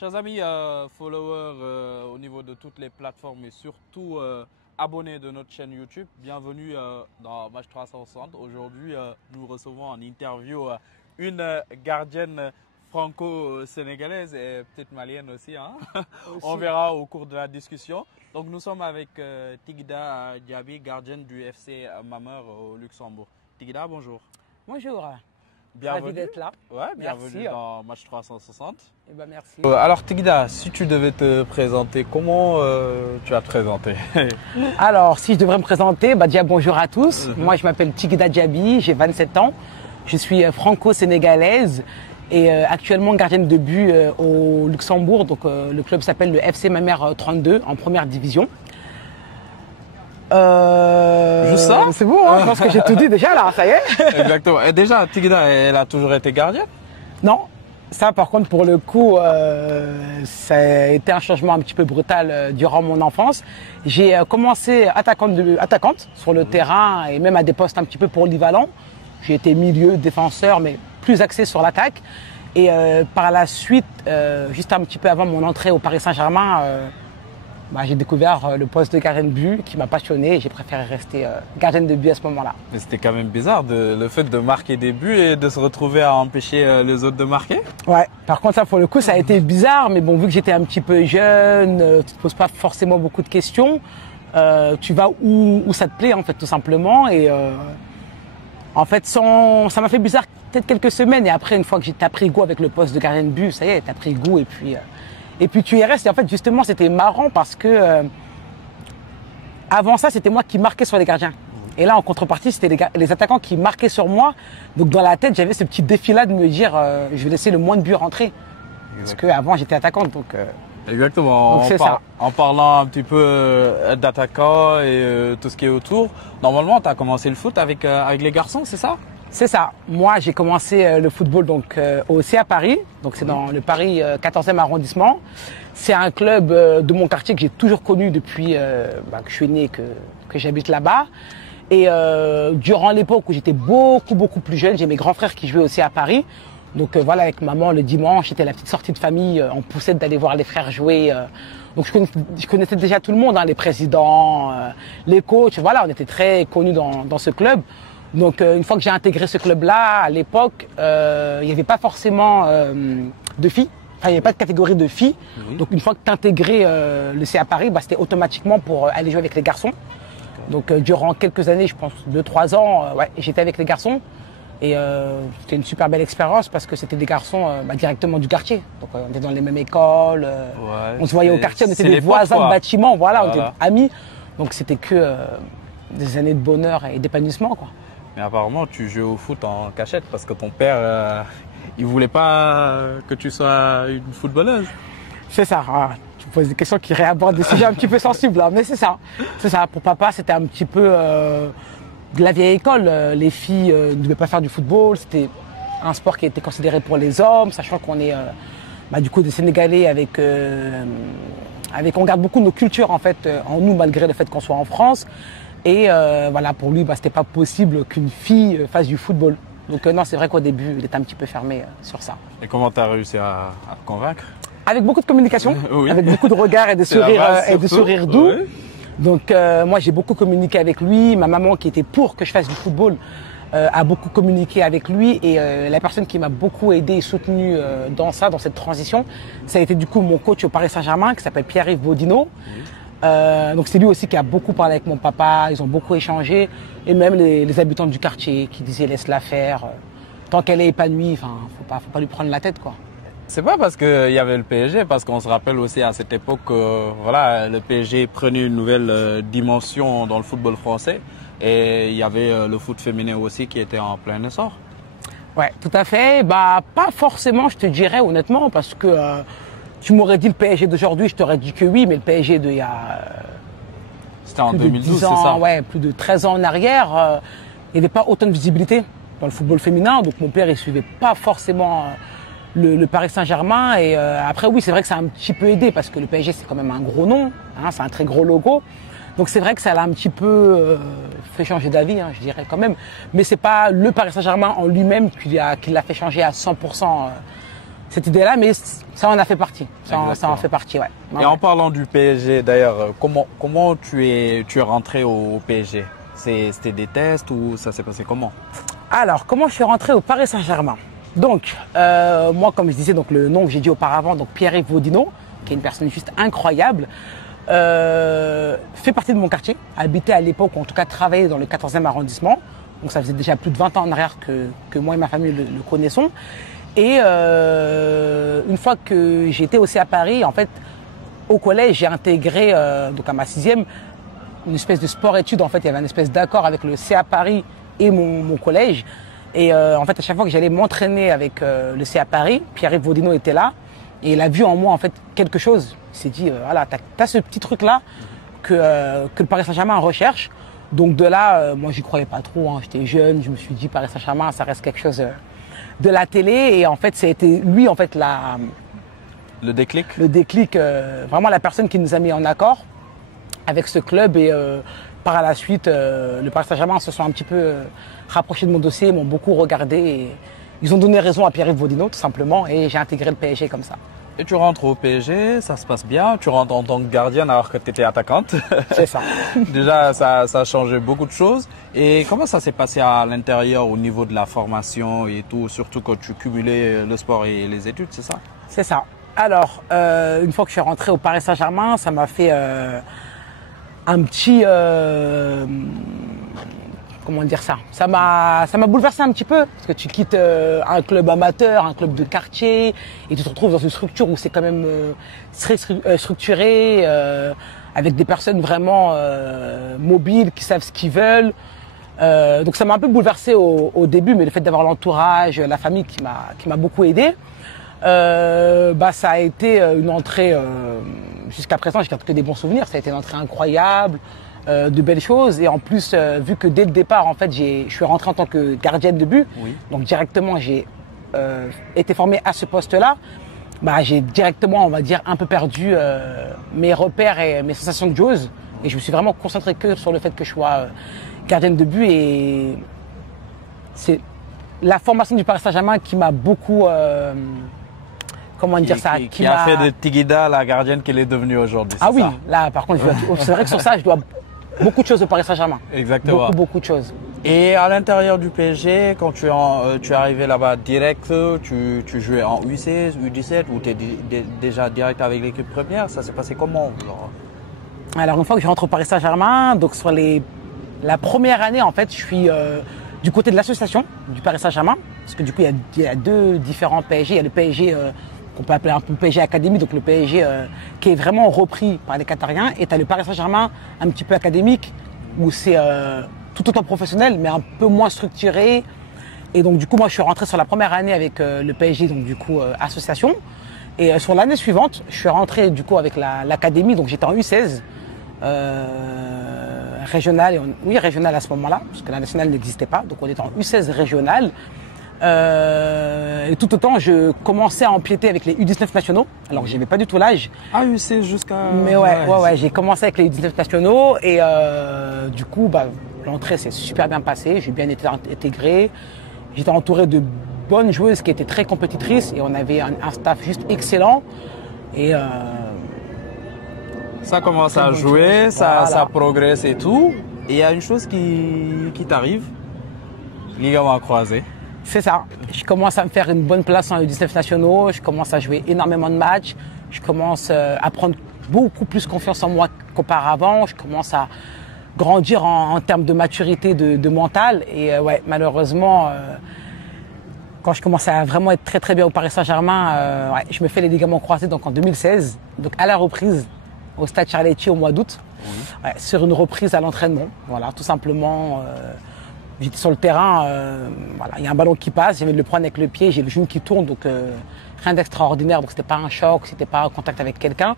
Chers amis, followers au niveau de toutes les plateformes et surtout abonnés de notre chaîne YouTube, bienvenue dans Match 360. Aujourd'hui, nous recevons en interview une gardienne franco-sénégalaise et peut-être malienne aussi, hein. Aussi. On verra au cours de la discussion. Donc nous sommes avec Tigida Diaby, gardienne du FC Mamers au Luxembourg. Tigida, bonjour. Bonjour. Bienvenue. Ravi d'être là. Ouais, bienvenue dans Match 360. Eh ben, merci. Alors Tigida, si tu devais te présenter, comment tu vas te présenter? Alors, si je devrais me présenter, déjà bonjour à tous. Moi, je m'appelle Tigida Diaby, j'ai 27 ans. Je suis franco-sénégalaise et actuellement gardienne de but au Luxembourg. Donc, le club s'appelle le FC Mamers 32 en première division. Juste ça? C'est bon, hein, je pense que j'ai tout dit déjà là, ça y est. Exactement. Et déjà, Tigida, elle a toujours été gardienne? Non, ça par contre pour le coup, ça a été un changement un petit peu brutal durant mon enfance. J'ai commencé attaquante sur le terrain et même à des postes un petit peu polyvalents. J'ai été milieu, défenseur, mais plus axé sur l'attaque. Et par la suite, juste un petit peu avant mon entrée au Paris Saint-Germain, j'ai découvert le poste de gardienne de but qui m'a passionné et j'ai préféré rester gardienne de but à ce moment-là. Mais c'était quand même bizarre le fait de marquer des buts et de se retrouver à empêcher les autres de marquer. Ouais, par contre ça pour le coup ça a été bizarre, mais bon vu que j'étais un petit peu jeune, tu te poses pas forcément beaucoup de questions, tu vas où ça te plaît en fait tout simplement et en fait ça m'a fait bizarre peut-être quelques semaines et après une fois que t'as pris goût avec le poste de gardienne de but, ça y est, t'as pris goût et puis tu y restes. Et en fait, justement, c'était marrant parce que avant ça, c'était moi qui marquais sur les gardiens. Et là, en contrepartie, c'était les attaquants qui marquaient sur moi. Donc, dans la tête, j'avais ce petit défi-là de me dire, je vais laisser le moins de buts rentrer. Parce qu'avant, j'étais attaquante. Donc, exactement. Donc en parlant un petit peu d'attaquant et tout ce qui est autour, normalement, tu as commencé le foot avec les garçons, c'est ça? C'est ça. Moi, j'ai commencé le football donc au CA Paris. Donc c'est dans le Paris 14e arrondissement. C'est un club de mon quartier que j'ai toujours connu depuis que je suis né, que j'habite là-bas. Et durant l'époque où j'étais beaucoup plus jeune, j'ai mes grands frères qui jouaient aussi à Paris. Donc voilà, avec maman le dimanche, c'était la petite sortie de famille. On poussait d'aller voir les frères jouer. Donc je connaissais déjà tout le monde, hein, les présidents, les coachs. Voilà, on était très connus dans ce club. Donc une fois que j'ai intégré ce club-là, à l'époque, il n'y avait pas forcément de filles. Enfin, il n'y avait pas de catégorie de filles. Oui. Donc une fois que tu intégrais le CA Paris, c'était automatiquement pour aller jouer avec les garçons. Donc durant quelques années, je pense 2-3 ans, j'étais avec les garçons. Et c'était une super belle expérience parce que c'était des garçons directement du quartier. Donc on était dans les mêmes écoles, on se voyait au quartier, on était des voisins de bâtiments, voilà, on était amis. Donc c'était que des années de bonheur et d'épanouissement, quoi. Mais apparemment, tu jouais au foot en cachette parce que ton père, il voulait pas que tu sois une footballeuse. C'est ça. Tu me poses des questions qui réabordent des sujets un petit peu sensibles, mais c'est ça. C'est ça. Pour papa, c'était un petit peu de la vieille école. Les filles ne devaient pas faire du football. C'était un sport qui était considéré pour les hommes, sachant qu'on est du coup des Sénégalais on garde beaucoup nos cultures en fait en nous malgré le fait qu'on soit en France. Et voilà, pour lui, c'était pas possible qu'une fille fasse du football. Donc non, c'est vrai qu'au début, il était un petit peu fermé sur ça. Et comment tu as réussi à te convaincre? Avec beaucoup de communication, oui. Avec beaucoup de regards et de sourires doux. Oui. Donc moi, j'ai beaucoup communiqué avec lui. Ma maman, qui était pour que je fasse du football, a beaucoup communiqué avec lui. Et la personne qui m'a beaucoup aidé et soutenu dans cette transition, ça a été du coup mon coach au Paris Saint-Germain, qui s'appelle Pierre-Yves Baudinot. Oui. Donc c'est lui aussi qui a beaucoup parlé avec mon papa, ils ont beaucoup échangé, et même les habitants du quartier qui disaient laisse-la faire, tant qu'elle est épanouie, faut pas lui prendre la tête, quoi. C'est pas parce qu'il y avait le PSG, parce qu'on se rappelle aussi à cette époque que le PSG prenait une nouvelle dimension dans le football français, et il y avait le foot féminin aussi qui était en plein essor. Ouais, tout à fait. Pas forcément, je te dirais honnêtement, parce que tu m'aurais dit le PSG d'aujourd'hui, je t'aurais dit que oui, mais le PSG d'il y a c'était en 2012, c'est ça? Ouais, plus de 13 ans en arrière, il n'y avait pas autant de visibilité dans le football féminin. Donc mon père, il suivait pas forcément le Paris Saint-Germain. Et après, oui, c'est vrai que ça a un petit peu aidé parce que le PSG, c'est quand même un gros nom, hein, c'est un très gros logo. Donc c'est vrai que ça l'a un petit peu fait changer d'avis, hein, je dirais quand même. Mais c'est pas le Paris Saint-Germain en lui-même qui l'a fait changer à 100% cette idée-là, mais ça en a fait partie. Ça en fait partie, ouais. Et en parlant du PSG, d'ailleurs, comment tu es rentré au PSG? C'était des tests ou ça s'est passé comment? Alors, comment je suis rentré au Paris Saint-Germain? Donc, moi, comme je disais, donc le nom que j'ai dit auparavant, donc Pierre-Yves Vaudinot, qui est une personne juste incroyable, fait partie de mon quartier, habitait à l'époque, ou en tout cas travaillait dans le 14e arrondissement. Donc ça faisait déjà plus de 20 ans en arrière que moi et ma famille le connaissons. Et une fois que j'étais aussi à Paris, en fait, au collège, j'ai intégré, donc à ma 6e, une espèce de sport-études. En fait, il y avait une espèce d'accord avec le CA Paris et mon collège. Et en fait, à chaque fois que j'allais m'entraîner avec le CA Paris, Pierre-Yves Vaudinot était là. Et il a vu en moi, en fait, quelque chose. Il s'est dit, voilà, t'as ce petit truc-là que le Paris Saint-Germain recherche. Donc de là, moi, j'y croyais pas trop. Hein. J'étais jeune, je me suis dit, Paris Saint-Germain, ça reste quelque chose de la télé. Et en fait, c'était lui, en fait, le déclic. Le déclic, vraiment la personne qui nous a mis en accord avec ce club. Et par la suite, le Paris Saint-Germain se sont un petit peu rapprochés de mon dossier, m'ont beaucoup regardé. Et ils ont donné raison à Pierre-Yves Vaudinot, tout simplement. Et j'ai intégré le PSG comme ça. Et tu rentres au PSG, ça se passe bien. Tu rentres en tant que gardienne alors que tu étais attaquante. C'est ça. Déjà, ça a changé beaucoup de choses. Et comment ça s'est passé à l'intérieur au niveau de la formation et tout, surtout quand tu cumulais le sport et les études, c'est ça? C'est ça. Alors, une fois que je suis rentré au Paris Saint-Germain, ça m'a fait un petit... comment dire ça? Ça m'a bouleversé un petit peu parce que tu quittes un club amateur, un club de quartier et tu te retrouves dans une structure où c'est quand même très structuré avec des personnes vraiment mobiles qui savent ce qu'ils veulent. Donc ça m'a un peu bouleversé au début, mais le fait d'avoir l'entourage, la famille qui m'a beaucoup aidé, ça a été une entrée jusqu'à présent, je garde que des bons souvenirs. Ça a été une entrée incroyable. De belles choses et en plus vu que dès le départ en fait je suis rentré en tant que gardienne de but, oui. Donc directement j'ai été formé à ce poste-là, j'ai directement on va dire un peu perdu mes repères et mes sensations de joueuse et je me suis vraiment concentré que sur le fait que je sois gardienne de but et c'est la formation du Paris Saint-Germain qui m'a beaucoup qui a fait de Tigida la gardienne qu'elle est devenue aujourd'hui. Ah oui, là par contre c'est vrai que sur ça je dois beaucoup de choses au Paris Saint-Germain. Exactement. Beaucoup de choses. Et à l'intérieur du PSG, quand tu es arrivé là-bas direct, tu jouais en U16, U17 ou tu es déjà direct avec l'équipe première? Ça s'est passé comment? Alors une fois que je rentre au Paris Saint-Germain, donc sur la première année en fait, je suis du côté de l'association du Paris Saint-Germain parce que du coup il y a deux différents PSG. Il y a le PSG qu'on peut appeler un peu PSG Académie, donc le PSG qui est vraiment repris par les Qatariens, et tu as le Paris Saint-Germain un petit peu académique, où c'est tout autant professionnel, mais un peu moins structuré. Et donc du coup, moi je suis rentré sur la première année avec le PSG, donc du coup association. Et sur l'année suivante, je suis rentré du coup avec l'académie, donc j'étais en U16, régional, régional à ce moment-là, parce que la nationale n'existait pas, donc on était en U16 régional. Et tout autant, je commençais à empiéter avec les U19 nationaux, alors que j'avais pas du tout l'âge. Ah, U16 jusqu'à... Mais ouais, j'ai commencé avec les U19 nationaux et du coup, l'entrée s'est super bien passée, j'ai bien été intégré. J'étais entouré de bonnes joueuses qui étaient très compétitrices et on avait un staff juste excellent. Et ça commence à jouer, ça progresse et tout. Et il y a une chose qui t'arrive, ligament croisé. C'est ça. Je commence à me faire une bonne place en U19 nationaux. Je commence à jouer énormément de matchs. Je commence à prendre beaucoup plus confiance en moi qu'auparavant. Je commence à grandir en termes de maturité, de mental. Et malheureusement, quand je commence à vraiment être très très bien au Paris Saint-Germain, je me fais les ligaments croisés donc en 2016. Donc à la reprise au Stade Charletti au mois d'août. Oui. Sur une reprise à l'entraînement. Voilà, tout simplement. J'étais sur le terrain, il y a un ballon qui passe, j'avais le prendre avec le pied, j'ai le genou qui tourne, donc rien d'extraordinaire, donc c'était pas un choc, c'était pas un contact avec quelqu'un.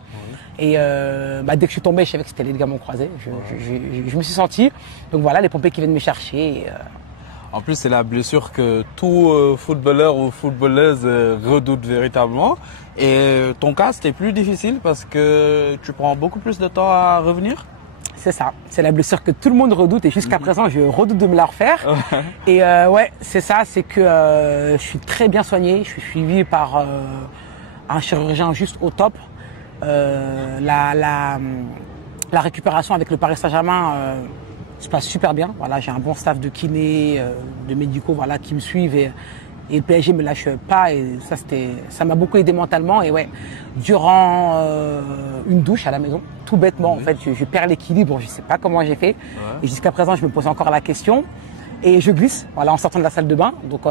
Oui. Et dès que je suis tombé, je savais que c'était les ligaments croisés, je me suis senti, donc voilà, les pompiers qui viennent me chercher. En plus, c'est la blessure que tout footballeur ou footballeuse redoute véritablement. Et ton cas, c'était plus difficile parce que tu prends beaucoup plus de temps à revenir? C'est ça. C'est la blessure que tout le monde redoute et jusqu'à présent, je redoute de me la refaire. Et ouais, c'est ça, c'est que je suis très bien soigné. Je suis suivi par un chirurgien juste au top. La récupération avec le Paris Saint-Germain se passe super bien. Voilà, j'ai un bon staff de kinés, de médicaux, voilà, qui me suivent et le PSG me lâche pas et ça m'a beaucoup aidé mentalement. Et ouais, durant une douche à la maison, tout bêtement, en fait, je perds l'équilibre, je sais pas comment j'ai fait. Et jusqu'à présent, je me pose encore la question et je glisse, voilà, en sortant de la salle de bain. Donc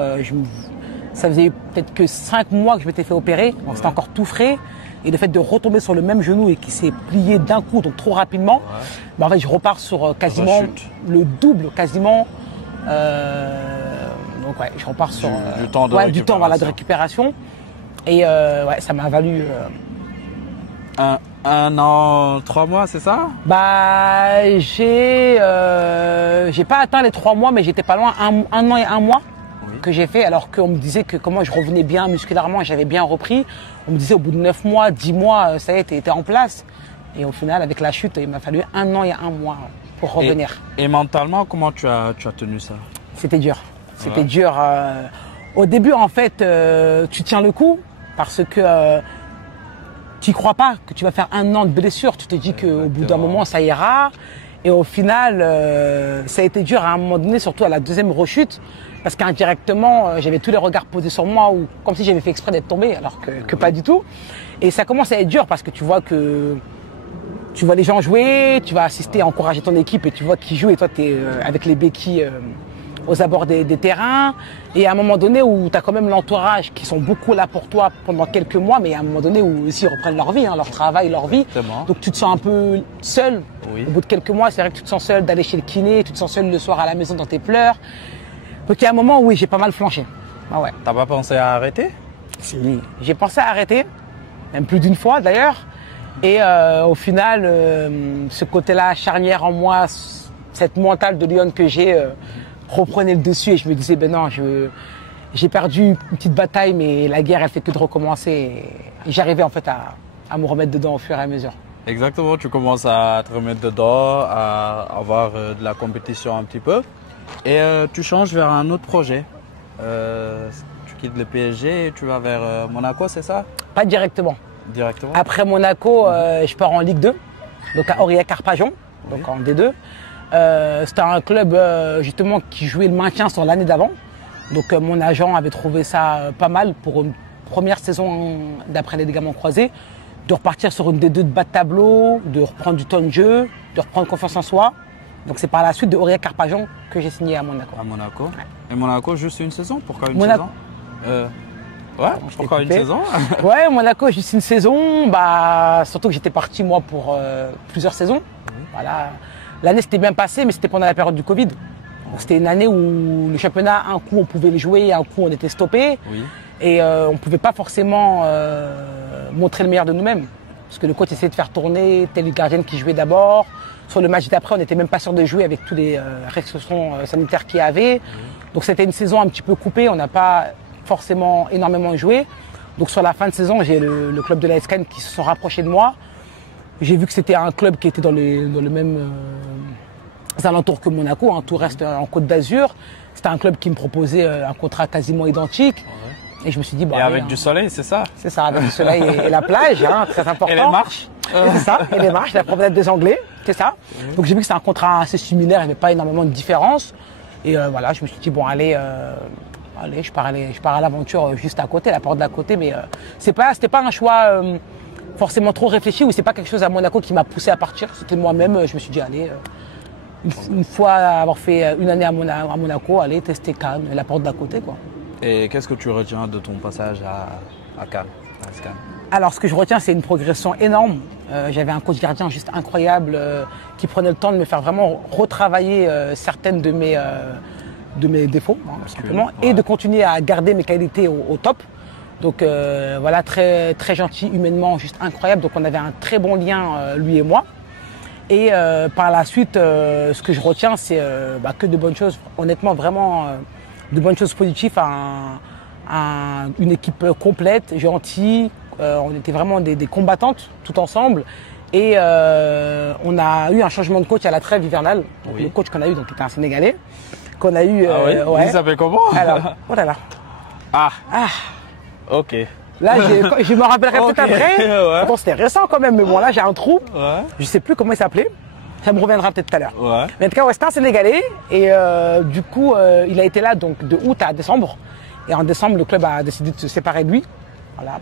ça faisait peut-être que 5 mois que je m'étais fait opérer, donc c'était encore tout frais. Et le fait de retomber sur le même genou et qui s'est plié d'un coup, donc trop rapidement, bah en fait, je repars sur quasiment le double, quasiment. Donc ouais, je repars sur du temps de récupération. Et ouais, ça m'a valu 1 an, 3 mois, c'est ça? Bah j'ai pas atteint les 3 mois, mais j'étais pas loin, un an et 1 mois que j'ai fait, alors qu'on me disait que comment je revenais bien musculairement, j'avais bien repris. On me disait au bout de 9 mois, 10 mois, ça y est, t'étais en place. Et au final, avec la chute, il m'a fallu 1 an et 1 mois pour revenir. Et mentalement, comment tu as tenu ça? C'était dur. C'était dur. Au début, en fait, tu tiens le coup parce que tu n'y crois pas que tu vas faire 1 an de blessure. Tu te dis qu'au bout d'un moment, ça ira. Et au final, ça a été dur à un moment donné, surtout à la deuxième rechute, parce qu'indirectement, j'avais tous les regards posés sur moi, ou comme si j'avais fait exprès d'être tombé, alors que pas du tout. Et ça commence à être dur parce que tu vois les gens jouer, tu vas assister, encourager ton équipe et tu vois qu'ils jouent et toi tu es avec les béquilles aux abords des terrains. Et à un moment donné où tu as quand même l'entourage qui sont beaucoup là pour toi pendant quelques mois, mais à un moment donné où aussi ils reprennent leur vie, leur travail, leur vie. Donc tu te sens un peu seul. Au bout de quelques mois, c'est vrai que tu te sens seul d'aller chez le kiné, tu te sens seul le soir à la maison dans tes pleurs. Donc il y a un moment où oui, j'ai pas mal flanché. Ah ouais. T'as pas pensé à arrêter? Si, j'ai pensé à arrêter, même plus d'une fois d'ailleurs. Et au final, ce côté-là charnière en moi, cette mentale de lion que j'ai, reprenait le dessus et je me disais, ben non, j'ai perdu une petite bataille, mais la guerre, elle fait que de recommencer. Et j'arrivais en fait à me remettre dedans au fur et à mesure. Exactement, tu commences à te remettre dedans, à avoir de la compétition un petit peu. Et tu changes vers un autre projet. Tu quittes le PSG et tu vas vers Monaco, c'est ça? Pas directement. Directement. Après Monaco, je pars en Ligue 2, donc à Aurillac-Carpajon, donc en D2. C'était un club justement qui jouait le maintien sur l'année d'avant. Donc mon agent avait trouvé ça pas mal pour une première saison d'après les ligaments croisés, de repartir sur une D2 de bas de tableau, de reprendre du temps de jeu, de reprendre confiance en soi. Donc c'est par la suite de Aurillac-Carpajon que j'ai signé à Monaco. À Monaco. Ouais. Et Monaco, juste une saison? Pourquoi une saison? Ouais, pourquoi une saison? Ouais, Monaco, juste une saison. Bah, surtout que j'étais parti moi pour plusieurs saisons. Voilà. L'année s'était bien passée, mais c'était pendant la période du Covid. C'était une année où le championnat, un coup on pouvait le jouer, un coup on était stoppé. Et on ne pouvait pas forcément montrer le meilleur de nous-mêmes. Parce que le coach essayait de faire tourner tel gardien qui jouait d'abord. Sur le match d'après, on n'était même pas sûr de jouer avec tous les restrictions sanitaires qu'il y avait. Donc c'était une saison un petit peu coupée, on n'a pas forcément énormément joué. Donc sur la fin de saison, j'ai le club de la SCAN qui se sont rapprochés de moi. J'ai vu que c'était un club qui était dans le même alentours que Monaco, tout reste en Côte d'Azur. C'était un club qui me proposait un contrat quasiment identique. Et je me suis dit, et avec du soleil, c'est ça? C'est ça, avec du soleil et la plage, très important. Et les marches? C'est ça, et les marches, la promenade des Anglais, c'est ça. Donc j'ai vu que c'était un contrat assez similaire, il n'y avait pas énormément de différence. Et voilà, je me suis dit, bon, allez, je pars à l'aventure juste à côté, la porte d'à côté. Mais c'était pas un choix forcément trop réfléchi, ou c'est pas quelque chose à Monaco qui m'a poussé à partir. C'était moi-même, je me suis dit, allez, une fois avoir fait une année à Monaco, allez, tester Cannes, la porte d'à côté, quoi. Et qu'est-ce que tu retiens de ton passage à Cannes, à Cannes? Alors, ce que je retiens, c'est une progression énorme. J'avais un coach gardien juste incroyable qui prenait le temps de me faire vraiment retravailler certaines de mes défauts, tout simplement, et de continuer à garder mes qualités au top. Donc voilà, très, très gentil, humainement, juste incroyable. Donc on avait un très bon lien, lui et moi. Et par la suite, ce que je retiens, c'est que de bonnes choses. Honnêtement, vraiment de bonnes choses positives. Une équipe complète, gentille. On était vraiment des combattantes tout ensemble. Et on a eu un changement de coach à la trêve hivernale. Donc, Oui. le coach qu'on a eu, donc, était un Sénégalais. Qu'on a eu. Ah oui, ouais. il s'appelle comment? Alors, oh là là. Ah, Ah. ok. Là, je me rappellerai Ok, peut-être après. ouais. Bon, c'était récent quand même, mais bon, là, j'ai un trou. Ouais, Je sais plus comment il s'appelait. Ça me reviendra peut-être tout à l'heure. ouais. Mais en tout cas, ouais, c'était un Sénégalais. Et du coup, il a été là donc de août à décembre. Et en décembre, le club a décidé de se séparer de lui. Voilà,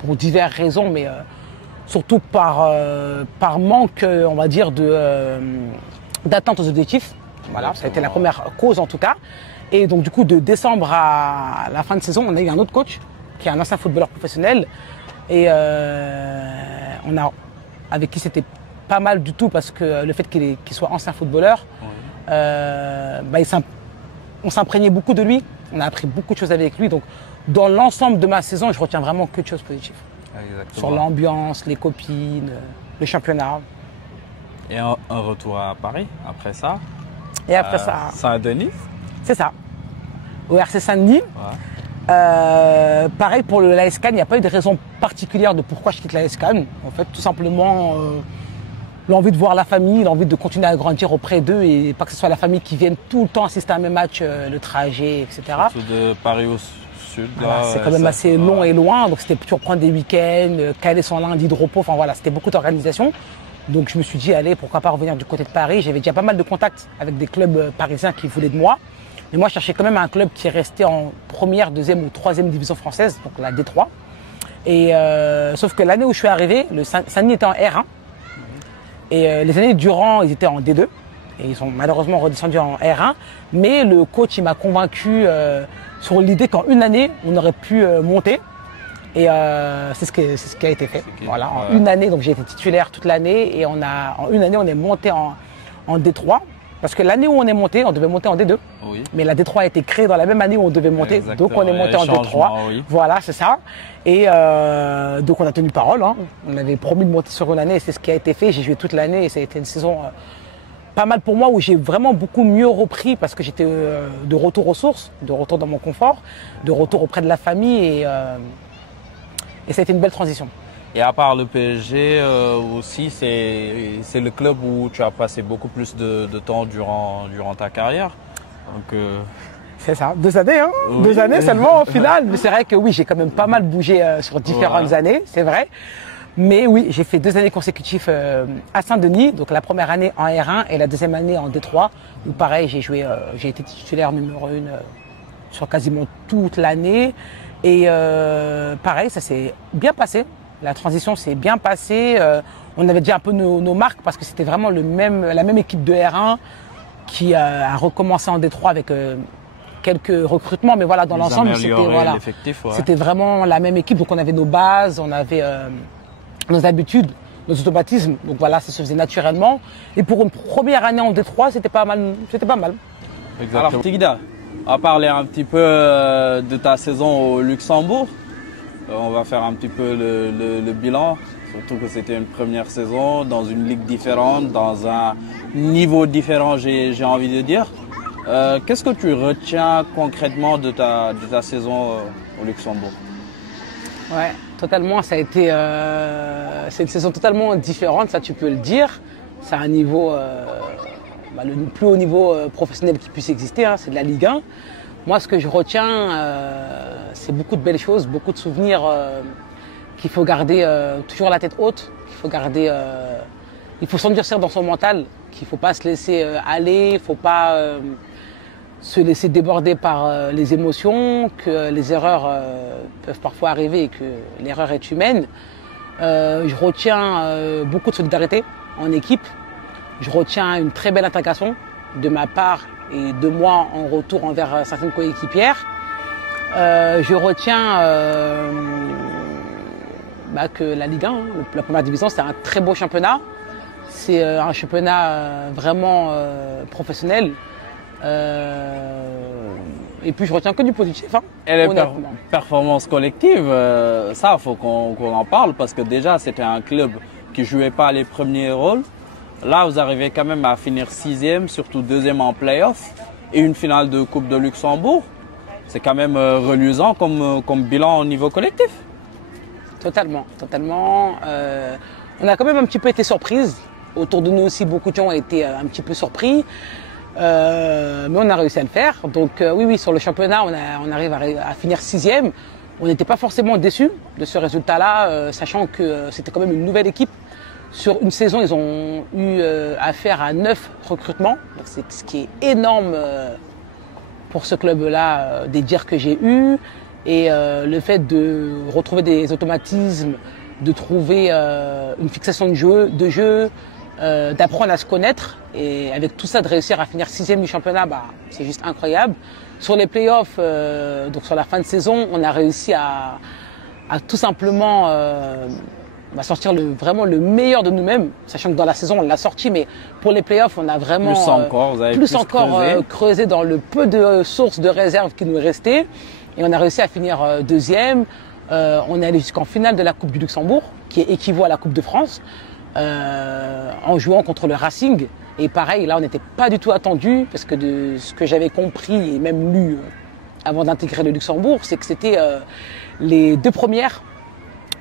pour diverses raisons, mais surtout par manque, on va dire, d'atteinte aux objectifs. Voilà, ça a été la première cause en tout cas. Et donc du coup, de décembre à la fin de saison, on a eu un autre coach, qui est un ancien footballeur professionnel. Et avec qui c'était pas mal du tout, parce que le fait qu'il soit ancien footballeur, on s'imprégnait beaucoup de lui. On a appris beaucoup de choses avec lui. Donc dans l'ensemble de ma saison, je retiens vraiment que de choses positives. Exactement. Sur l'ambiance, les copines, le championnat. Et un retour à Paris après ça. Et après ça, Saint-Denis. c'est ça. Au RC Saint-Denis. Ouais. Pareil pour le l'AS Cannes, il n'y a pas eu de raison particulière de pourquoi je quitte l'AS Cannes. En fait, tout simplement l'envie de voir la famille, l'envie de continuer à grandir auprès d'eux et pas que ce soit la famille qui vienne tout le temps assister à mes matchs, le trajet, etc. Surtout de Paris au sud. Voilà, là, c'est quand même ça- assez long et loin, donc c'était toujours prendre des week-ends, caler son lundi de repos, enfin voilà, c'était beaucoup d'organisation. Donc je me suis dit, allez, pourquoi pas revenir du côté de Paris. J'avais déjà pas mal de contacts avec des clubs parisiens qui voulaient de moi. Mais moi, je cherchais quand même un club qui est resté en première, deuxième ou troisième division française, donc la D3. Et sauf que l'année où je suis arrivé, le Saint-Denis était en R1. Et les années durant, ils étaient en D2. Et ils sont malheureusement redescendus en R1. Mais le coach, il m'a convaincu sur l'idée qu'en une année, on aurait pu monter. Et c'est ce qui a été fait. Voilà, en une année, donc j'ai été titulaire toute l'année. Et en une année, on est monté en D3. Parce que l'année où on est monté, on devait monter en D2. Oui. Mais la D3 a été créée dans la même année où on devait monter. Exactement. Donc on est monté en Il y a eu D3. changement, oui. Voilà, c'est ça. Et donc on a tenu parole. Hein. On avait promis de monter sur une année et c'est ce qui a été fait. J'ai joué toute l'année et ça a été une saison pas mal pour moi où j'ai vraiment beaucoup mieux repris parce que j'étais de retour aux sources, de retour dans mon confort, de retour auprès de la famille et ça a été une belle transition. Et à part le PSG aussi, c'est le club où tu as passé beaucoup plus de temps durant ta carrière. Donc, c'est ça, 2 années, hein. Oui. 2 années seulement au final. Mais c'est vrai que oui, j'ai quand même pas mal bougé sur différentes années, c'est vrai. Mais oui, j'ai fait 2 années consécutives à Saint-Denis, donc la première année en R1 et la deuxième année en D3, où pareil, j'ai été titulaire numéro 1 sur quasiment toute l'année. Et pareil, ça s'est bien passé. La transition s'est bien passée. On avait déjà un peu nos marques parce que c'était vraiment la même équipe de R1 qui a recommencé en D3 avec quelques recrutements. Mais voilà, dans l'ensemble, c'était vraiment la même équipe. Donc on avait nos bases, on avait nos habitudes, nos automatismes. Donc voilà, ça se faisait naturellement. Et pour une première année en D3, c'était pas mal. Exactement. Alors Tigida, on va parler un petit peu de ta saison au Luxembourg. On va faire un petit peu le bilan, surtout que c'était une première saison dans une ligue différente, dans un niveau différent, j'ai envie de dire. Qu'est-ce que tu retiens concrètement de ta saison au Luxembourg? Ouais, totalement. Ça a été, c'est une saison totalement différente, ça tu peux le dire. C'est un niveau, le plus haut niveau professionnel qui puisse exister, hein, c'est de la Ligue 1. Moi, ce que je retiens, c'est beaucoup de belles choses, beaucoup de souvenirs qu'il faut garder toujours la tête haute, il faut s'endurcir dans son mental, qu'il ne faut pas se laisser aller, il ne faut pas se laisser déborder par les émotions, que les erreurs peuvent parfois arriver et que l'erreur est humaine. Je retiens beaucoup de solidarité en équipe, je retiens une très belle intégration de ma part et de moi en retour envers certaines coéquipières. Je retiens que la Ligue 1, la première division, c'est un très beau championnat. C'est un championnat vraiment professionnel. Et puis je retiens que du positif. Hein, et les performances collectives, ça, faut qu'on en parle parce que déjà, c'était un club qui ne jouait pas les premiers rôles. Là, vous arrivez quand même à finir 6e, surtout 2e en play-off et une finale de Coupe de Luxembourg. C'est quand même reluisant comme bilan au niveau collectif. Totalement. On a quand même un petit peu été surprise. Autour de nous aussi, beaucoup de gens ont été un petit peu surpris. Mais on a réussi à le faire. Donc oui, sur le championnat, on arrive à finir 6e. On n'était pas forcément déçus de ce résultat-là, sachant que c'était quand même une nouvelle équipe. Sur une saison, ils ont eu affaire à 9 recrutements. Donc c'est ce qui est énorme pour ce club-là, des dires que j'ai eus. Et le fait de retrouver des automatismes, de trouver une fixation de jeu, d'apprendre à se connaître. Et avec tout ça, de réussir à finir 6e du championnat, c'est juste incroyable. Sur les playoffs, donc sur la fin de saison, on a réussi à tout simplement sortir vraiment le meilleur de nous-mêmes, sachant que dans la saison on l'a sorti, mais pour les playoffs on a vraiment plus encore creusé dans le peu de sources de réserve qui nous restaient, et on a réussi à finir 2e. On est allé jusqu'en finale de la Coupe du Luxembourg, qui équivaut à la Coupe de France, en jouant contre le Racing. Et pareil, là on n'était pas du tout attendu, parce que de ce que j'avais compris et même lu avant d'intégrer le Luxembourg, c'est que c'était les 2 premières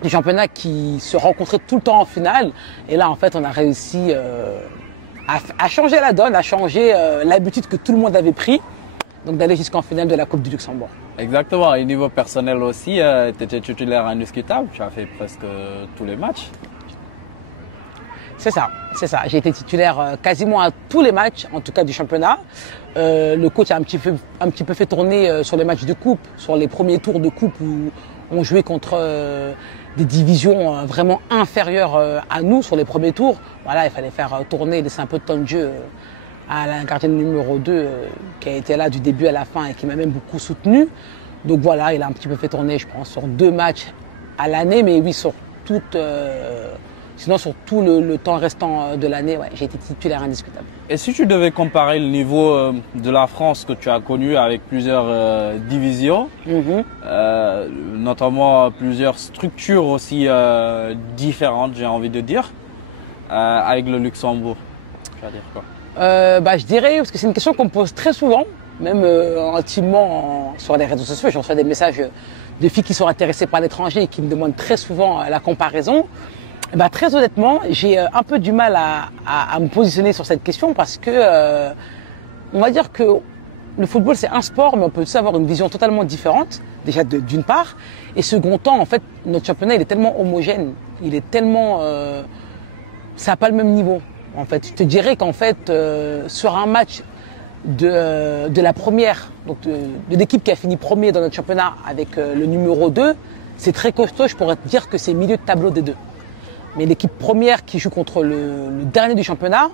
du championnat qui se rencontraient tout le temps en finale. Et là, en fait, on a réussi à changer la donne, à changer l'habitude que tout le monde avait pris, donc d'aller jusqu'en finale de la Coupe du Luxembourg. Exactement. Et niveau personnel aussi, tu étais titulaire indiscutable. Tu as fait presque tous les matchs. C'est ça. J'ai été titulaire quasiment à tous les matchs, en tout cas du championnat. Le coach a un petit peu fait tourner sur les matchs de coupe, sur les premiers tours de coupe où on jouait contre des divisions vraiment inférieures à nous sur les premiers tours. Voilà, il fallait faire tourner, laisser un peu de temps de jeu à la gardienne numéro 2 qui a été là du début à la fin et qui m'a même beaucoup soutenu. Donc voilà, il a un petit peu fait tourner, je pense, sur 2 matchs à l'année, mais oui, sinon sur tout le temps restant de l'année, ouais, j'ai été titulaire indiscutable. Et si tu devais comparer le niveau de la France que tu as connu avec plusieurs divisions, notamment plusieurs structures aussi différentes, j'ai envie de dire, avec le Luxembourg, tu vas dire quoi? Je dirais, parce que c'est une question qu'on me pose très souvent, même intimement sur les réseaux sociaux, je reçois des messages de filles qui sont intéressées par l'étranger et qui me demandent très souvent la comparaison. Très honnêtement, j'ai un peu du mal à me positionner sur cette question parce que on va dire que le football c'est un sport, mais on peut aussi avoir une vision totalement différente, déjà d'une part, et second temps, en fait, notre championnat il est tellement homogène, il est tellement, ça n'a pas le même niveau. En fait, je te dirais qu'en fait, sur un match de la première, donc de l'équipe qui a fini premier dans notre championnat avec le numéro 2, c'est très costaud, je pourrais te dire que c'est milieu de tableau des deux. Mais l'équipe première qui joue contre le dernier du championnat,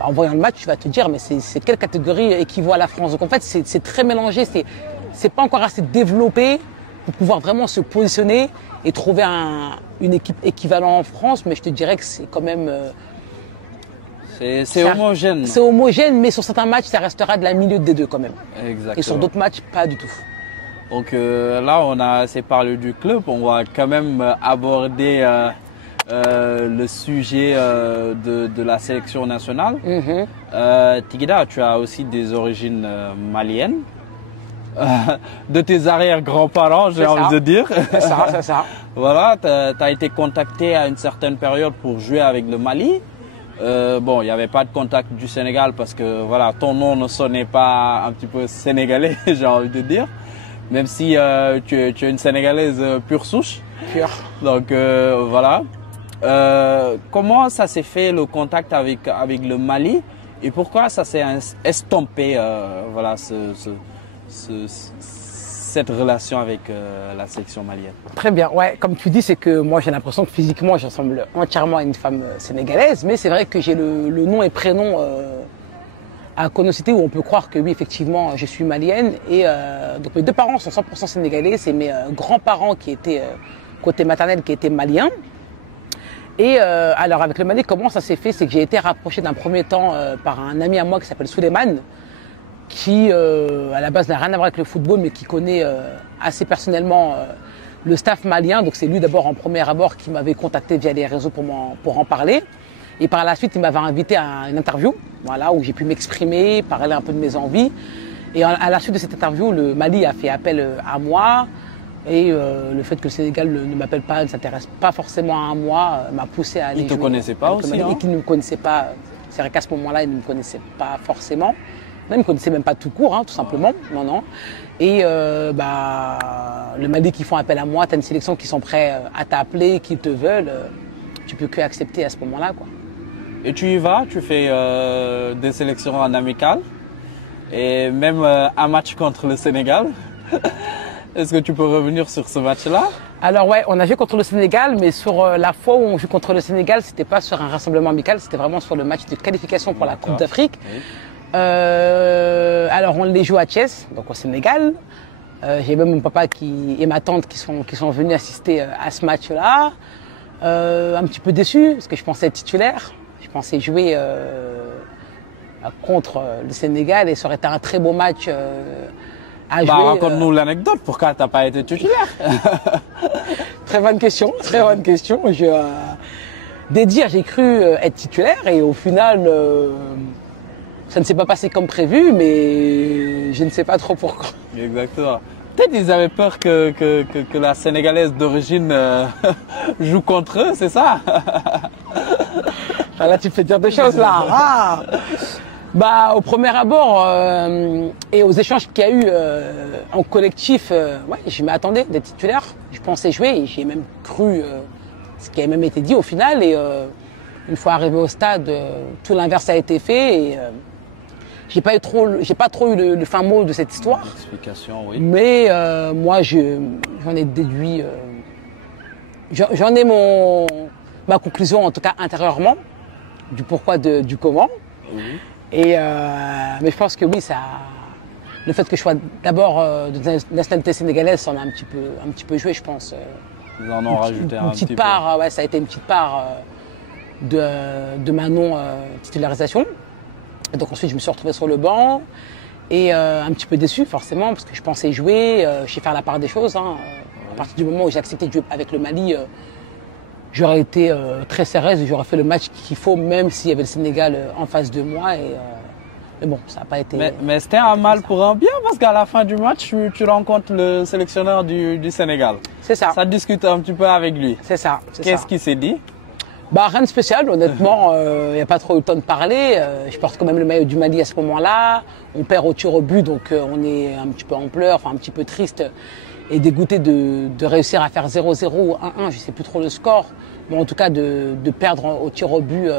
en voyant le match, tu vas te dire, mais c'est quelle catégorie équivaut à la France? Donc en fait, c'est très mélangé, c'est pas encore assez développé pour pouvoir vraiment se positionner et trouver une équipe équivalente en France, mais je te dirais que c'est quand même... c'est homogène. C'est homogène, mais sur certains matchs, ça restera de la milieu des deux quand même. Exactement. Et sur d'autres matchs, pas du tout. Donc là, on a assez parlé du club, on va quand même aborder... le sujet de la sélection nationale. Tigida, tu as aussi des origines maliennes. De tes arrière-grands-parents, j'ai envie de dire. C'est ça. Voilà, tu as été contacté à une certaine période pour jouer avec le Mali. Il n'y avait pas de contact du Sénégal parce que voilà, ton nom ne sonnait pas un petit peu sénégalais, j'ai envie de dire. Même si tu es une Sénégalaise pure souche. Pure. Donc voilà. Comment ça s'est fait le contact avec le Mali et pourquoi ça s'est estompé cette relation avec la sélection malienne? Très bien, ouais, comme tu dis, c'est que moi j'ai l'impression que physiquement je ressemble entièrement à une femme sénégalaise, mais c'est vrai que j'ai le nom et prénom à connocité où on peut croire que oui, effectivement, je suis malienne. Et donc mes 2 parents sont 100% sénégalais, c'est mes grands-parents qui étaient, côté maternel, qui étaient maliens. Et alors avec le Mali, comment ça s'est fait? C'est que j'ai été rapproché d'un premier temps par un ami à moi qui s'appelle Souleymane, qui à la base n'a rien à voir avec le football, mais qui connaît assez personnellement le staff malien. Donc c'est lui d'abord en premier abord qui m'avait contacté via les réseaux pour en parler. Et par la suite, il m'avait invité à une interview, voilà, où j'ai pu m'exprimer, parler un peu de mes envies. Et à la suite de cette interview, le Mali a fait appel à moi Et le fait que le Sénégal ne m'appelle pas, ne s'intéresse pas forcément à moi, m'a poussé à aller Ils ne te jouer connaissaient pas avec le aussi, Mali. hein? Et qu'ils ne me connaissaient pas. C'est vrai qu'à ce moment-là, ils ne me connaissaient pas forcément. Non, ils ne me connaissaient même pas tout court, hein, tout simplement. Non, non. Et le Mali qui font appel à moi, tu as une sélection qui sont prêts à t'appeler, qui te veulent. Tu peux que accepter à ce moment-là, quoi. Et tu y vas, tu fais des sélections en amical et même un match contre le Sénégal. Est-ce que tu peux revenir sur ce match-là? Alors ouais, on a joué contre le Sénégal, mais sur la fois où on joue contre le Sénégal, c'était pas sur un rassemblement amical, c'était vraiment sur le match de qualification pour la Coupe d'Afrique. Oui. Alors on les joue à Thiès, donc au Sénégal. J'ai même mon papa et ma tante qui sont venus assister à ce match-là. Un petit peu déçu parce que je pensais être titulaire, je pensais jouer contre le Sénégal et ça aurait été un très beau match à jouer. Raconte-nous l'anecdote, pourquoi tu n'as pas été titulaire? Très bonne question, très bonne question. Des dires, j'ai cru être titulaire et au final, ça ne s'est pas passé comme prévu, mais je ne sais pas trop pourquoi. Exactement. Peut-être ils avaient peur que la Sénégalaise d'origine joue contre eux, c'est ça? Là, tu me fais dire des choses là. Ah au premier abord et aux échanges qu'il y a eu en collectif, ouais, je m'attendais d'être titulaire. Je pensais jouer et j'ai même cru ce qui a même été dit au final. Et une fois arrivé au stade, tout l'inverse a été fait. Et, j'ai pas trop eu le fin mot de cette histoire. Explication, oui. Mais moi, j'en ai déduit, j'en ai ma conclusion en tout cas intérieurement du pourquoi du comment. Oui. Et mais je pense que oui, le fait que je sois d'abord de nationalité sénégalaise, ça en a un petit peu joué, je pense. Ils en ont rajouté un petite petit part, ouais, ça a été une petite part de ma non titularisation. Et donc ensuite, je me suis retrouvé sur le banc et un petit peu déçu forcément parce que je pensais jouer, je sais faire la part des choses. Hein. À partir du moment où j'ai accepté de jouer avec le Mali, j'aurais été très sérieuse et j'aurais fait le match qu'il faut, même s'il y avait le Sénégal en face de moi. Mais bon, ça n'a pas été. Mais c'était un mal pour un bien parce qu'à la fin du match, tu rencontres le sélectionneur du Sénégal. C'est ça. Ça discute un petit peu avec lui. C'est ça. Qu'est-ce qu'il s'est dit? Rien de spécial, honnêtement, il n'y a pas trop eu le temps de parler. Je porte quand même le maillot du Mali à ce moment-là. On perd au tir au but, donc on est un petit peu en pleurs, enfin un petit peu triste et dégoûté de réussir à faire 0-0 ou 1-1, je ne sais plus trop le score. Mais en tout cas, de perdre au tir au but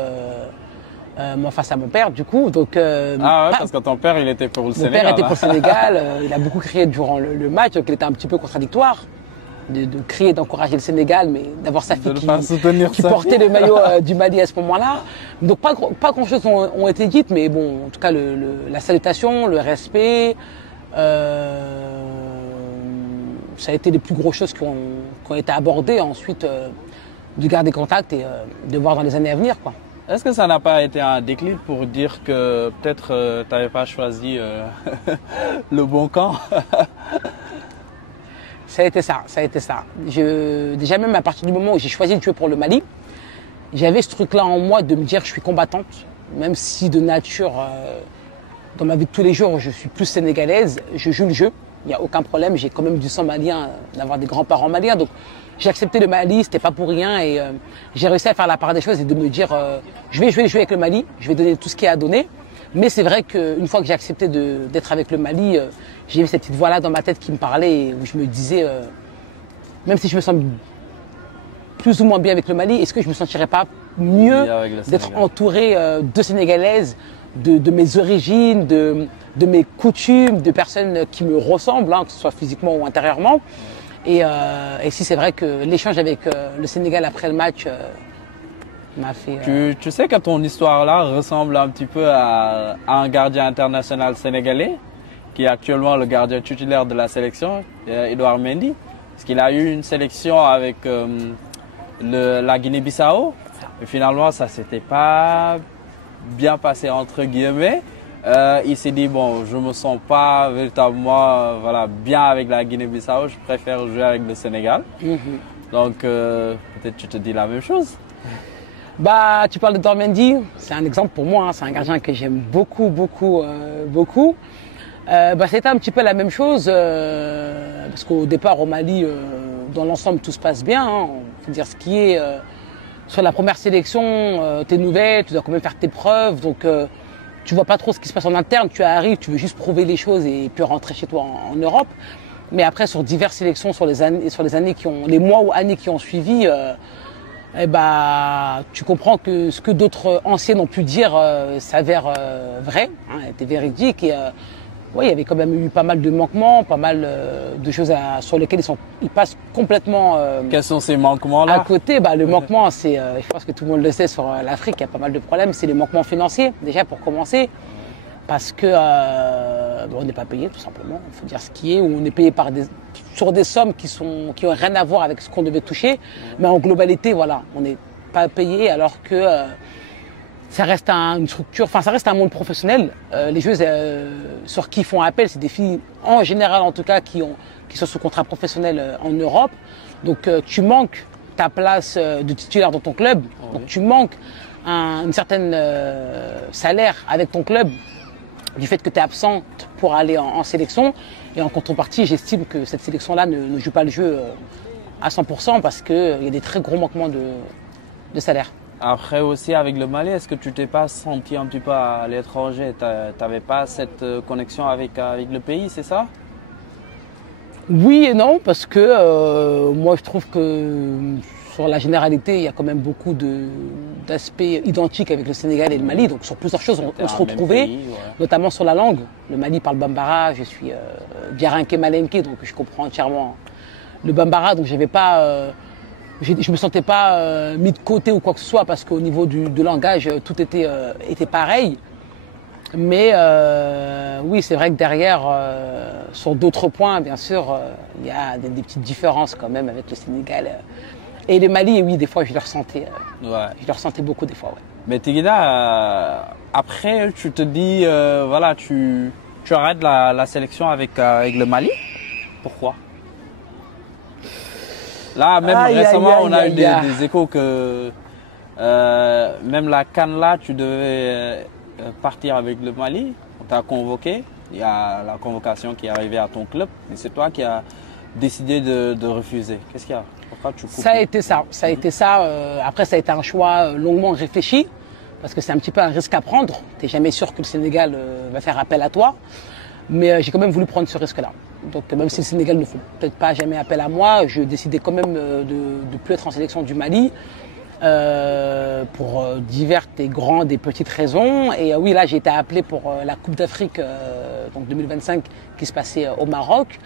moi face à mon père, du coup. Donc, parce que ton père, il était pour le Sénégal. Mon père était pour le Sénégal, il a beaucoup crié durant le match, donc il était un petit peu contradictoire. De crier, d'encourager le Sénégal, mais d'avoir sa fille qui portait le maillot du Mali à ce moment-là. Donc pas grand-chose ont été dites, mais bon, en tout cas la salutation, le respect, ça a été les plus grosses choses qui ont été abordées. Ensuite, de garder contact et de voir dans les années à venir, quoi. Est-ce que ça n'a pas été un déclic pour dire que peut-être tu n'avais pas choisi le bon camp? Ça a été ça. Déjà même à partir du moment où j'ai choisi de jouer pour le Mali, j'avais ce truc-là en moi de me dire que je suis combattante, même si de nature, dans ma vie de tous les jours, je suis plus sénégalaise, je joue le jeu, il n'y a aucun problème, j'ai quand même du sang malien, d'avoir des grands-parents maliens, donc j'ai accepté le Mali, c'était pas pour rien et j'ai réussi à faire la part des choses et de me dire je vais jouer avec le Mali, je vais donner tout ce qu'il y a à donner. Mais c'est vrai qu'une fois que j'ai accepté d'être avec le Mali, j'ai eu cette petite voix-là dans ma tête qui me parlait, où je me disais, même si je me sens plus ou moins bien avec le Mali, est-ce que je me sentirais pas mieux d'être entouré de Sénégalaises, de mes origines, de mes coutumes, de personnes qui me ressemblent, hein, que ce soit physiquement ou intérieurement. Et si c'est vrai que l'échange avec le Sénégal après le match m'a fait... Tu sais que ton histoire-là ressemble un petit peu à un gardien international sénégalais, qui est actuellement le gardien titulaire de la sélection, Edouard Mendy, parce qu'il a eu une sélection avec la Guinée-Bissau, et finalement ça s'était pas bien passé entre guillemets. Il s'est dit bon, je me sens pas véritablement bien avec la Guinée-Bissau, je préfère jouer avec le Sénégal. Donc peut-être tu te dis la même chose. Tu parles de Edouard Mendy, c'est un exemple pour moi, hein. C'est un gardien que j'aime beaucoup. C'était un petit peu la même chose, parce qu'au départ au Mali, dans l'ensemble tout se passe bien. Hein. Faut dire ce qui est sur la première sélection, t'es nouvelle, tu dois quand même faire tes preuves, donc tu vois pas trop ce qui se passe en interne. Tu arrives, tu veux juste prouver les choses et puis rentrer chez toi en Europe. Mais après sur diverses sélections, sur les années les mois ou années qui ont suivi. Tu comprends que ce que d'autres anciennes ont pu dire s'avère vrai, hein, était véridique. Et il y avait quand même eu pas mal de manquements, pas mal de choses sur lesquelles ils passent complètement Quels sont ces manquements-là? À côté. Le manquement, c'est, je pense que tout le monde le sait sur l'Afrique, il y a pas mal de problèmes. C'est les manquements financiers, déjà pour commencer, parce que on n'est pas payé tout simplement. Il faut dire ce qui est, ou on est payé sur des sommes qui ont rien à voir avec ce qu'on devait toucher, mais en globalité, voilà, on n'est pas payé alors que ça reste une structure, ça reste un monde professionnel. Les joueuses sur qui font appel, c'est des filles en général en tout cas qui sont sous contrat professionnel en Europe. Donc tu manques ta place de titulaire dans ton club, donc tu manques une certaine salaire avec ton club du fait que tu es absente pour aller en sélection. Et en contrepartie, j'estime que cette sélection-là ne joue pas le jeu à 100% parce qu'il y a des très gros manquements de salaire. Après aussi avec le Mali, est-ce que tu t'es pas senti un petit peu à l'étranger? Tu n'avais pas cette connexion avec le pays, c'est ça? Oui et non, parce que moi je trouve que sur la généralité, il y a quand même beaucoup d'aspects identiques avec le Sénégal et le Mali. Donc sur plusieurs choses, on se retrouvait, notamment sur la langue. Le Mali parle bambara, je suis biarinké malinké, donc je comprends entièrement le bambara. Donc je me sentais pas mis de côté ou quoi que ce soit, parce qu'au niveau du langage, tout était pareil. Mais oui, c'est vrai que derrière, sur d'autres points, bien sûr, il y a des petites différences quand même avec le Sénégal. Et le Mali, oui, des fois, je le ressentais. Je le ressentais beaucoup des fois, ouais. Mais Tigida, après, tu te dis, voilà, tu arrêtes la sélection avec le Mali. Pourquoi? Là, même récemment, on a eu des échos que même la CAN là, tu devais partir avec le Mali. On t'a convoqué. Il y a la convocation qui est arrivée à ton club. Et c'est toi qui as décidé de refuser. Qu'est-ce qu'il y a? Pourquoi tu coupes? Ça a été ça. Ça a été ça. Après, ça a été un choix longuement réfléchi. Parce que c'est un petit peu un risque à prendre. Tu n'es jamais sûr que le Sénégal va faire appel à toi. Mais j'ai quand même voulu prendre ce risque-là. Donc même si le Sénégal ne fait peut-être pas jamais appel à moi, je décidais quand même de ne plus être en sélection du Mali pour diverses et grandes et petites raisons. Et oui, là j'ai été appelé pour la Coupe d'Afrique donc 2025 qui se passait au Maroc.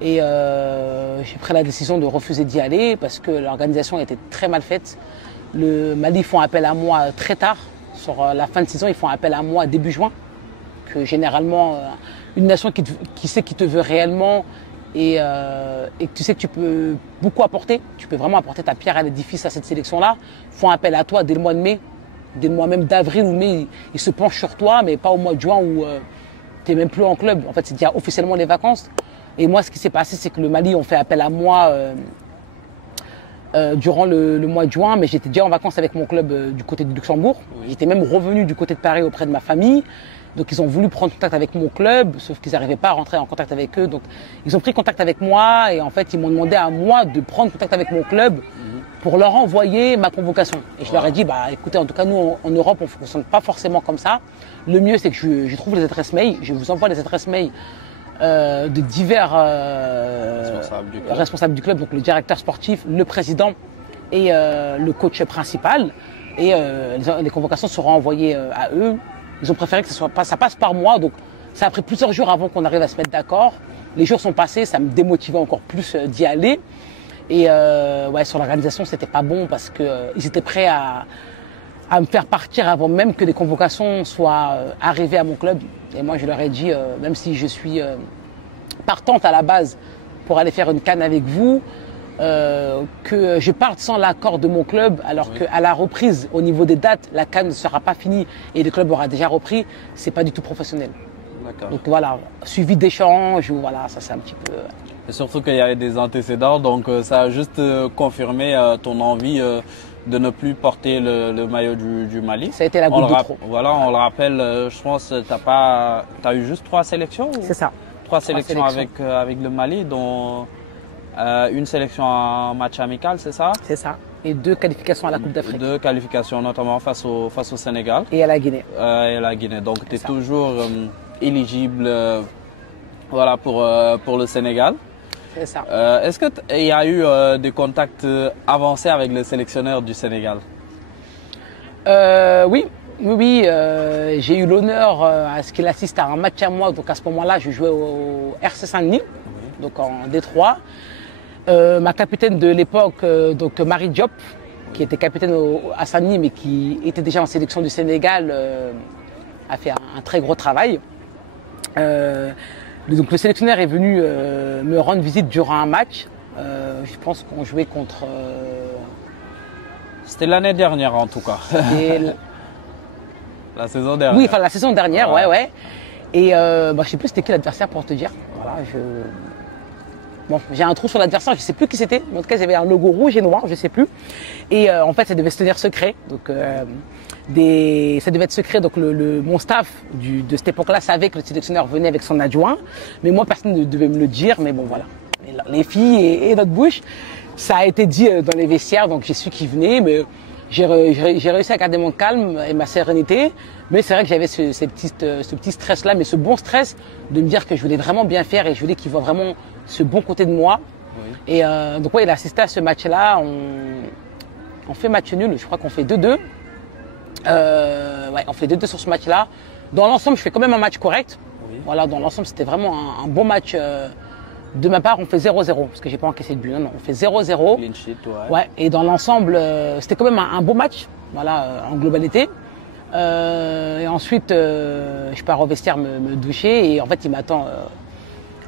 Et j'ai pris la décision de refuser d'y aller parce que l'organisation était très mal faite. Le Mali font appel à moi très tard. Sur la fin de saison, ils font appel à moi début juin. Que généralement, une nation qui sait qui te veut réellement et que tu sais que tu peux beaucoup apporter, tu peux vraiment apporter ta pierre à l'édifice à cette sélection-là, font appel à toi dès le mois de mai, dès le mois même d'avril ou mai, ils se penchent sur toi, mais pas au mois de juin où tu n'es même plus en club. En fait, c'est déjà officiellement les vacances. Et moi, ce qui s'est passé, c'est que le Mali ont fait appel à moi durant le mois de juin, mais j'étais déjà en vacances avec mon club du côté du Luxembourg. J'étais même revenu du côté de Paris auprès de ma famille. Donc ils ont voulu prendre contact avec mon club, sauf qu'ils n'arrivaient pas à rentrer en contact avec eux. Donc ils ont pris contact avec moi et en fait ils m'ont demandé à moi de prendre contact avec mon club pour leur envoyer ma convocation. Et je leur ai dit, écoutez, en tout cas nous en Europe on ne fonctionne pas forcément comme ça. Le mieux c'est que je trouve les adresses mail, je vous envoie les adresses mail de divers responsables du club, donc le directeur sportif, le président et le coach principal. Et les convocations seront envoyées à eux. Ils ont préféré que ça passe par moi, donc ça a pris plusieurs jours avant qu'on arrive à se mettre d'accord. Les jours sont passés, ça me démotivait encore plus d'y aller. Et sur l'organisation, c'était pas bon parce qu'ils étaient prêts à me faire partir avant même que les convocations soient arrivées à mon club. Et moi, je leur ai dit, même si je suis partante à la base pour aller faire une CAN avec vous, que je parte sans l'accord de mon club, alors qu'à la reprise, au niveau des dates, la CAN ne sera pas finie et le club aura déjà repris, c'est pas du tout professionnel. Donc voilà, suivi d'échanges, voilà, ça c'est un petit peu... Et surtout qu'il y avait des antécédents, donc ça a juste confirmé ton envie de ne plus porter le maillot du Mali. Ça a été la goutte de trop. Voilà, on le rappelle, je pense que t'as eu juste 3 sélections. C'est ça. 3 sélections avec le Mali, dont une sélection en match amical, c'est ça? C'est ça. Et 2 qualifications à la Coupe d'Afrique. 2 qualifications, notamment face au Sénégal. Et à la Guinée. Et la Guinée. Donc tu es toujours éligible voilà, pour le Sénégal. C'est ça. Est-ce qu'il y a eu des contacts avancés avec le sélectionneur du Sénégal? Oui. J'ai eu l'honneur à ce qu'il assiste à un match à moi. Donc à ce moment-là, je jouais au RC Saint-Denis, donc en D3. Ma capitaine de l'époque, donc Marie Diop, qui était capitaine à Saint-Denis, mais qui était déjà en sélection du Sénégal, a fait un très gros travail. Donc le sélectionneur est venu me rendre visite durant un match. Je pense qu'on jouait contre. C'était l'année dernière en tout cas. La saison dernière. Oui, enfin la saison dernière, ouais. Et je sais plus c'était qui l'adversaire pour te dire. Voilà, Bon, j'ai un trou sur l'adversaire, je sais plus qui c'était. En tout cas, il y avait un logo rouge et noir, je sais plus. Et en fait, ça devait se tenir secret. Donc, ça devait être secret. Donc, mon staff de cette époque-là savait que le sélectionneur venait avec son adjoint. Mais moi, personne ne devait me le dire. Mais bon, voilà. Les filles et notre bouche, ça a été dit dans les vestiaires. Donc, j'ai su qu'il venait. Mais j'ai réussi à garder mon calme et ma sérénité. Mais c'est vrai que j'avais ce petit stress-là, mais ce bon stress de me dire que je voulais vraiment bien faire et je voulais qu'il voit vraiment ce bon côté de moi. Oui. Et donc, ouais, il a assisté à ce match-là. On fait match nul, je crois qu'on fait 2-2. On fait 2-2 sur ce match-là. Dans l'ensemble, je fais quand même un match correct. Oui. Voilà, dans l'ensemble, c'était vraiment un bon match. De ma part, on fait 0-0, parce que j'ai pas encaissé de but. Non, on fait 0-0. Clean sheet, ouais. Et dans l'ensemble, c'était quand même un beau match, voilà, en globalité. Et ensuite, je pars au vestiaire me doucher et en fait, il m'attend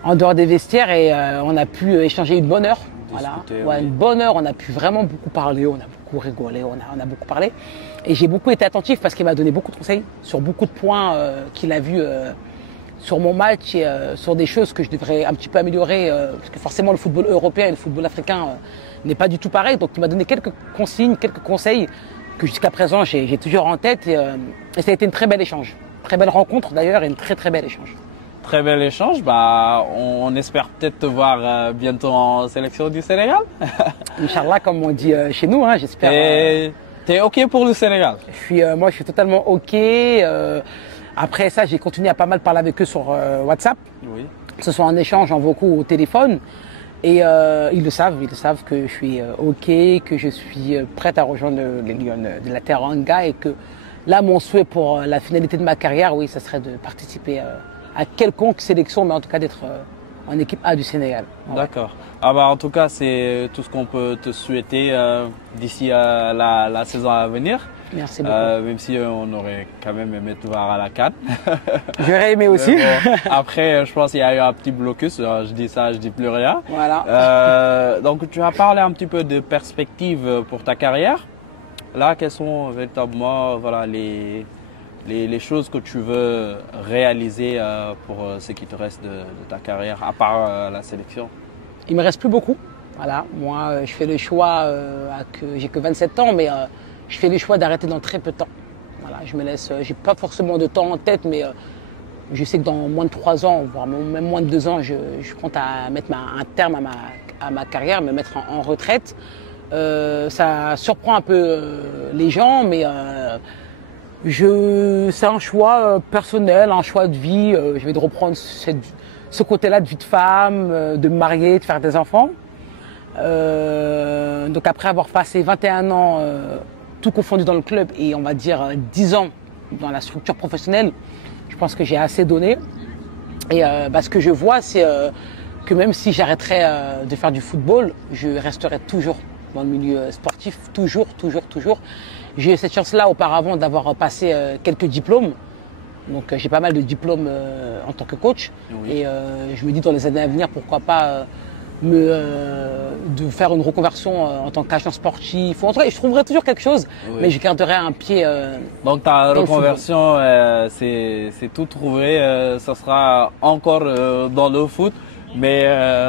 en dehors des vestiaires et on a pu échanger une bonne heure. Voilà, une bonne heure. On a pu vraiment beaucoup parler, on a beaucoup rigolé, on a beaucoup parlé. Et j'ai beaucoup été attentif parce qu'il m'a donné beaucoup de conseils sur beaucoup de points qu'il a vus sur mon match et sur des choses que je devrais un petit peu améliorer parce que forcément le football européen et le football africain n'est pas du tout pareil. Donc il m'a donné quelques consignes, quelques conseils que jusqu'à présent j'ai toujours en tête et ça a été une très belle échange. Très belle rencontre d'ailleurs et une très bel échange. Très bel échange, on espère peut-être te voir bientôt en sélection du Sénégal. Inch'Allah, comme on dit chez nous, hein, j'espère. T'es OK pour le Sénégal? Moi je suis totalement OK. Après ça, j'ai continué à pas mal parler avec eux sur WhatsApp, oui. Que ce soit en échange, en vocaux ou au téléphone. Et ils le savent que je suis OK, que je suis prête à rejoindre les Lions de la Teranga et que là, mon souhait pour la finalité de ma carrière, oui, ça serait de participer à quelconque sélection, mais en tout cas d'être en équipe A du Sénégal. Ouais. D'accord. En tout cas, c'est tout ce qu'on peut te souhaiter d'ici la saison à venir. Merci beaucoup. Même si on aurait quand même aimé te voir à la CAN. J'aurais aimé aussi. Bon, après, je pense qu'il y a eu un petit blocus. Je dis ça, je dis plus rien. Voilà. Donc, tu as parlé un petit peu de perspectives pour ta carrière. Là, quelles sont véritablement les choses que tu veux réaliser pour ce qui te reste de ta carrière, à part la sélection? Il me reste plus beaucoup. Voilà. Moi, je fais le choix, j'ai que 27 ans, mais je fais le choix d'arrêter dans très peu de temps. Voilà, je me laisse, j'ai pas forcément de temps en tête, mais je sais que dans moins de 3 ans, voire même moins de 2 ans, je compte à mettre un terme à ma carrière, me mettre en retraite. Ça surprend un peu les gens, mais c'est un choix personnel, un choix de vie. Je vais reprendre ce côté-là de vie de femme, de me marier, de faire des enfants. Donc après avoir passé 21 ans tout confondu dans le club et on va dire 10 ans dans la structure professionnelle, je pense que j'ai assez donné. Et ce que je vois, c'est que même si j'arrêterais de faire du football, je resterai toujours dans le milieu sportif, toujours. J'ai eu cette chance-là auparavant d'avoir passé quelques diplômes. Donc j'ai pas mal de diplômes en tant que coach. Oui. Et je me dis dans les années à venir, pourquoi pas de faire une reconversion en tant qu'agent sportif. Je trouverai toujours quelque chose, oui. Mais je garderai un pied. Donc ta reconversion, c'est tout trouvé. Ça sera encore dans le foot, mais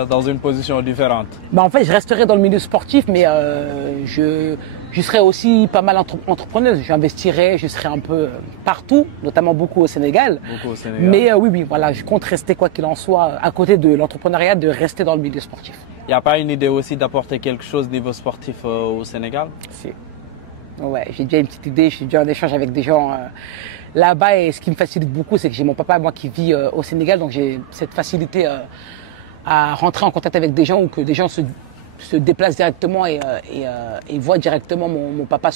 dans une position différente. En fait, je resterai dans le milieu sportif, mais je je serai aussi pas mal entrepreneuse. J'investirai, je serai un peu partout, notamment beaucoup au Sénégal. Beaucoup au Sénégal. Mais oui, voilà, je compte rester, quoi qu'il en soit, à côté de l'entrepreneuriat, de rester dans le milieu sportif. Il n'y a pas une idée aussi d'apporter quelque chose niveau sportif au Sénégal? Si. Ouais, j'ai déjà une petite idée, je suis déjà en échange avec des gens là-bas et ce qui me facilite beaucoup, c'est que j'ai mon papa, moi, qui vit au Sénégal, donc j'ai cette facilité à rentrer en contact avec des gens ou que des gens se déplacent directement et voient directement mon papa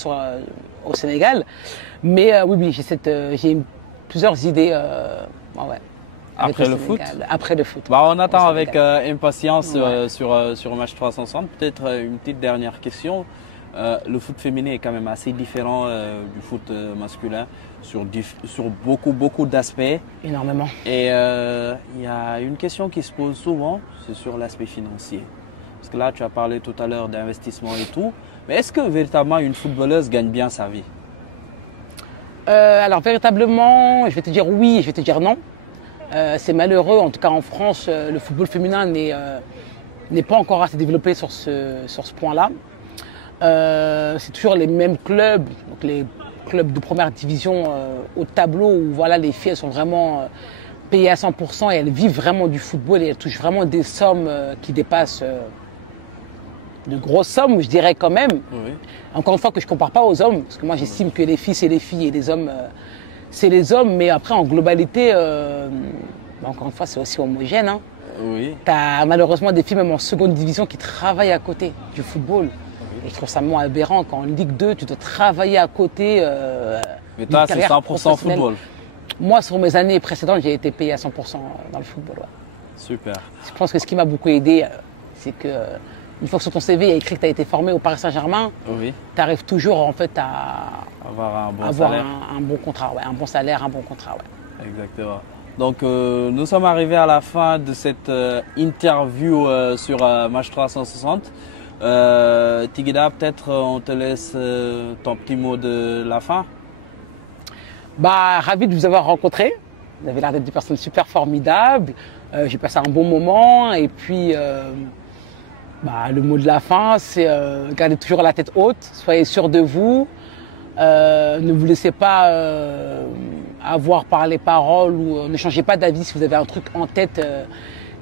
au Sénégal. Mais oui, j'ai plusieurs idées. Ouais. Après le foot? Après le foot. Bah, on attend avec impatience Ouais. sur Match 360. Peut-être une petite dernière question. Le foot féminin est quand même assez différent du foot masculin sur beaucoup d'aspects. Énormément. Et il y a une question qui se pose souvent, c'est sur l'aspect financier. Parce que là, tu as parlé tout à l'heure d'investissement et tout. Mais est-ce que véritablement une footballeuse gagne bien sa vie? Alors véritablement, je vais te dire oui et je vais te dire non. C'est malheureux, en tout cas en France, le football féminin n'est pas encore assez développé sur ce point-là. C'est toujours les mêmes clubs, donc les clubs de première division au tableau où voilà, les filles elles sont vraiment payées à 100% et elles vivent vraiment du football et elles touchent vraiment des sommes qui dépassent de grosses sommes, je dirais quand même. Oui. Encore une fois que je ne compare pas aux hommes, parce que moi j'estime que les filles c'est les filles et les hommes c'est les hommes, mais après en globalité, encore une fois c'est aussi homogène. Hein. Oui. Tu as malheureusement des filles même en seconde division qui travaillent à côté du football. Oui. Et je trouve ça vraiment aberrant quand en Ligue 2 tu dois travailler à côté. Mais toi c'est 100% football. Moi sur mes années précédentes j'ai été payé à 100% dans le football. Ouais. Super. Je pense que ce qui m'a beaucoup aidé, c'est que une fois que sur ton CV il y a écrit que tu as été formé au Paris Saint-Germain, oui. Tu arrives toujours en fait à avoir un bon contrat, ouais, un bon salaire, un bon contrat. Ouais. Exactement. Donc nous sommes arrivés à la fin de cette interview sur Match 360. Tigida, peut-être on te laisse ton petit mot de la fin. Bah, ravi de vous avoir rencontré. Vous avez l'air d'être des personnes super formidables. J'ai passé un bon moment et puis le mot de la fin, c'est gardez toujours la tête haute, soyez sûr de vous, ne vous laissez pas avoir par les paroles ou ne changez pas d'avis si vous avez un truc en tête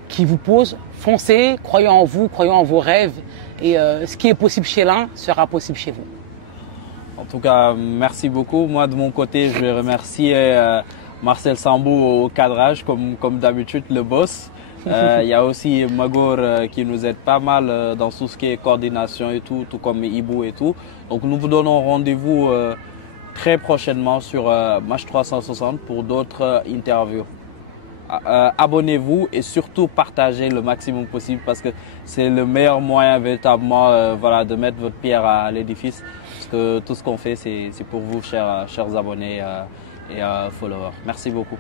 qui vous pose. Foncez, croyez en vous, croyez en vos rêves et ce qui est possible chez l'un sera possible chez vous. En tout cas, merci beaucoup. Moi, de mon côté, je vais remercier Marcel Sambou au cadrage, comme d'habitude, le boss. Il y a aussi Magor qui nous aide pas mal dans tout ce qui est coordination et tout comme Ibou et tout. Donc nous vous donnons rendez-vous très prochainement sur Match 360 pour d'autres interviews. Abonnez-vous et surtout partagez le maximum possible parce que c'est le meilleur moyen véritablement de mettre votre pierre à l'édifice. Parce que tout ce qu'on fait, c'est pour vous, chers abonnés et followers. Merci beaucoup.